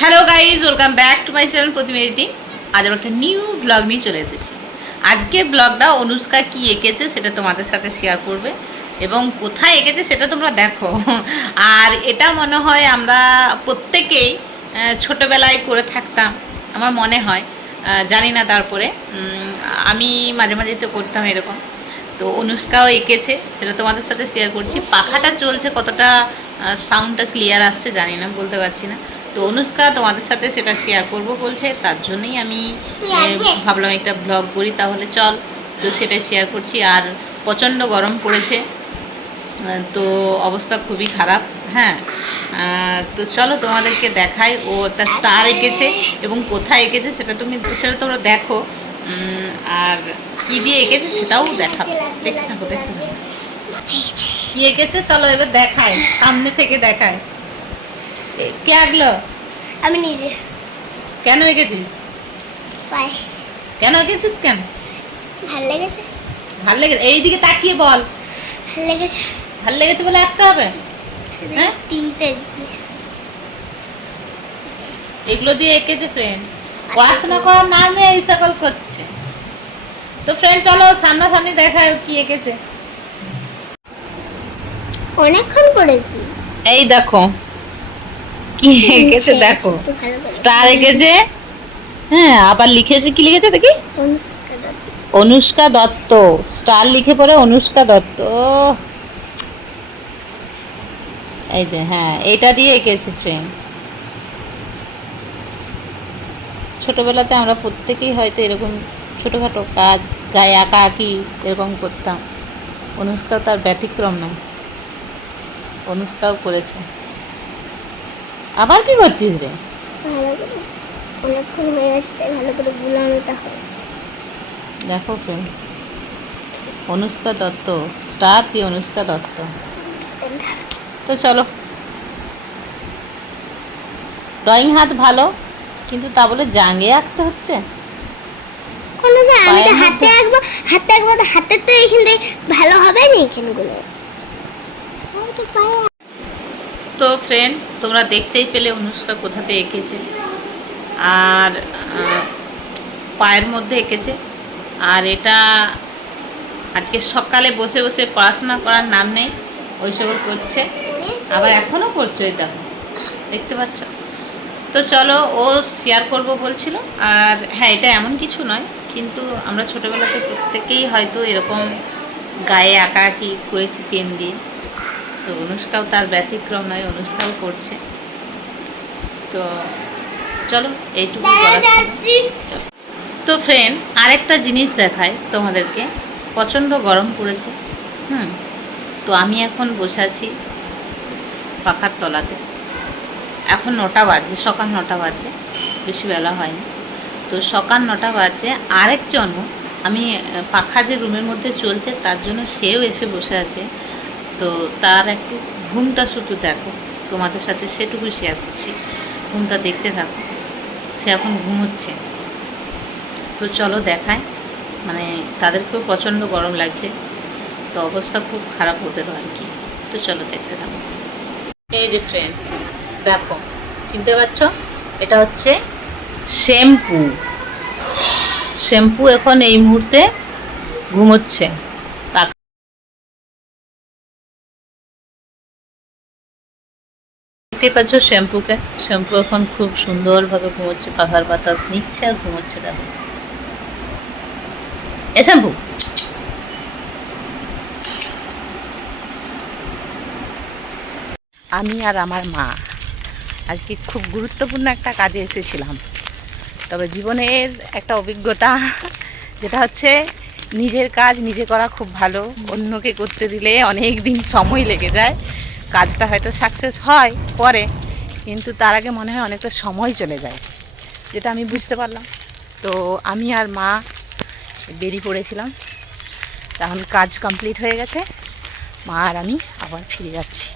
Hello guys, welcome back to my channel Pratima editing. আজ আমরা একটা নিউ ব্লগ নিয়ে চলে এসেছি। আজকে ব্লগটা অনুষ্কা কি এঁকেছে সেটা তোমাদের সাথে শেয়ার করবে এবং কোথায় এঁকেছে সেটা তোমরা দেখো। আর এটা মনে হয় আমরা প্রত্যেকেই ছোটোবেলায় করে থাকতাম, আমার মনে হয়, জানি না। তারপরে আমি মাঝে মাঝে তো করতাম এরকম। তো অনুষ্কাও এঁকেছে, সেটা তোমাদের সাথে শেয়ার করছি। পাখাটা চলছে, কতটা সাউন্ডটা ক্লিয়ার আসছে জানি না, বলতে পারছি না। তো অনুষ্কা তোমাদের সাথে সেটা শেয়ার করব বলছে, তার জন্যই আমি ভাবলাম একটা ব্লগ করি। তাহলে চল, তো সেটাই শেয়ার করছি। আর প্রচণ্ড গরম পড়েছে, তো অবস্থা খুবই খারাপ। হ্যাঁ, তো চলো তোমাদেরকে দেখাই। ও একটা স্টার এঁকেছে এবং কোথায় এঁকেছে সেটা তোমরা দেখো। আর কী দিয়ে এঁকেছে সেটাও দেখাবো, দেখতে থাকো দেখতে থাকো। কী এঁকেছে চলো এবার দেখায়, সামনে থেকে দেখায়। কে আঁকলো? আমি নিজে। কেন এঁকেছিস? কেন এঁকেছিস? কেন? ভাল লেগেছে। ভাল লেগেছে? এইদিকে তাকিয়ে বল। ভাল লেগেছে। ভাল লেগেছে বলে আঁকতে হবে? হ্যাঁ, তিনটে এগুলো দিয়ে এঁকেছে ফ্রেন্ড। পড়াশোনা করার নামে এই সকল করছে। তো ফ্রেন্ড চলো সামনাসামনি দেখায় কি এঁকেছে। অনেকক্ষণ করেছি। এই দেখো কি এঁকেছে, দেখো স্টার এঁকেছে। হ্যাঁ, আবার লিখেছে, কি লিখেছে দেখি? অনুষ্কা দত্ত। স্টার লিখে পরে অনুষ্কা দত্ত। এই যে, হ্যাঁ, এইটা দিয়ে এঁকেছে ফ্রেন্ড। ছোটোবেলাতে আমরা প্রত্যেকেই হয়তো এরকম ছোটোখাটো কাজ, গায়ে আঁকা আঁকি এরকম করতাম। অনুষ্কাও তার ব্যতিক্রম নয়, অনুষ্কাও করেছে। আবার কি করছিস রে? ভালো করে, অনেকক্ষণ হয়ে গেছে তাই ভালো করে বুলানোতে হবে। দেখো ফ্রেন্ড, অনুষ্কা দত্ত, স্টার দিয়ে অনুষ্কা দত্ত। তো চলো, ড্রয়িং হাত ভালো, কিন্তু তা বলে জাঙ্গে আঁকতে হচ্ছে। কোনো না, আমি তো হাতে আঁকবো, হাতে আঁকবো তো হাতের তো এইখানে ভালো হবে না এইখানগুলো। তো ফ্রেন্ড, তোমরা দেখতেই পেলে অনুষ্কা কোথাতে এঁকেছে। আর পায়ের মধ্যে এঁকেছে। আর এটা আজকে সকালে বসে বসে পড়াশোনা করার নাম নেই, ওই সকল করছে। আবার এখনও করছে, ওই দেখো, দেখতে পাচ্ছ? তো চলো, ও শেয়ার করব বলছিল। আর হ্যাঁ, এটা এমন কিছু নয়, কিন্তু আমরা ছোটোবেলাতে প্রত্যেকেই হয়তো এরকম গায়ে আঁকা আঁকি করেছি পেন দিয়ে। তো অনুষ্কাও তার ব্যতিক্রম নয়, অনুষ্কাও করছে। তো চলো, এইটুকু বলা ছিল। তো ফ্রেন্ড, আরেকটা জিনিস দেখায় তোমাদেরকে। প্রচণ্ড গরম পড়েছে। তো আমি এখন বসে আছি পাখার তলাতে। এখন 9টা বাজে, সকাল 9টা বাজে, বেশি বেলা হয়নি। তো সকাল 9টা বাজে, আরেকজনও, আমি পাখা যে রুমের মধ্যে চলছে তার জন্য সেও এসে বসে আছে। তো তার একটু ঘুমটা শুধু দেখো, তোমাদের সাথে সেটুকু শেয়ার করছি। ঘুমটা দেখতে থাকো, সে এখন ঘুমোচ্ছে। তো চলো দেখায়, মানে তাদেরকেও প্রচণ্ড গরম লাগছে, তো অবস্থা খুব খারাপ ওদেরও আর কি। তো চলো দেখতে থাকো। এই যে ফ্রেন্ড, দেখো, চিনতে পারছো? এটা হচ্ছে শ্যাম্পু। শ্যাম্পু এখন এই মুহূর্তে ঘুমোচ্ছে। দেখতে পাচ্ছ শ্যাম্পুকে? শ্যাম্পু এখন খুব সুন্দরভাবে ঘুমোচ্ছে, পাখার বাতাস নিচ্ছে আর ঘুমোচ্ছে। দেখো, এ শ্যাম্পু। আমি আর আমার মা আজকে খুব গুরুত্বপূর্ণ একটা কাজে এসেছিলাম। তবে জীবনের একটা অভিজ্ঞতা, যেটা হচ্ছে নিজের কাজ নিজে করা খুব ভালো। অন্যকে করতে দিলে অনেক দিন সময় লেগে যায়। কাজটা হয়তো সাকসেস হয় পরে, কিন্তু তার আগে মনে হয় অনেকটা সময় চলে যায়, যেটা আমি বুঝতে পারলাম। তো আমি আর মা বেরিয়ে পড়েছিলাম। তখন কাজ কমপ্লিট হয়ে গেছে, মা আর আমি আবার ফিরে যাচ্ছি।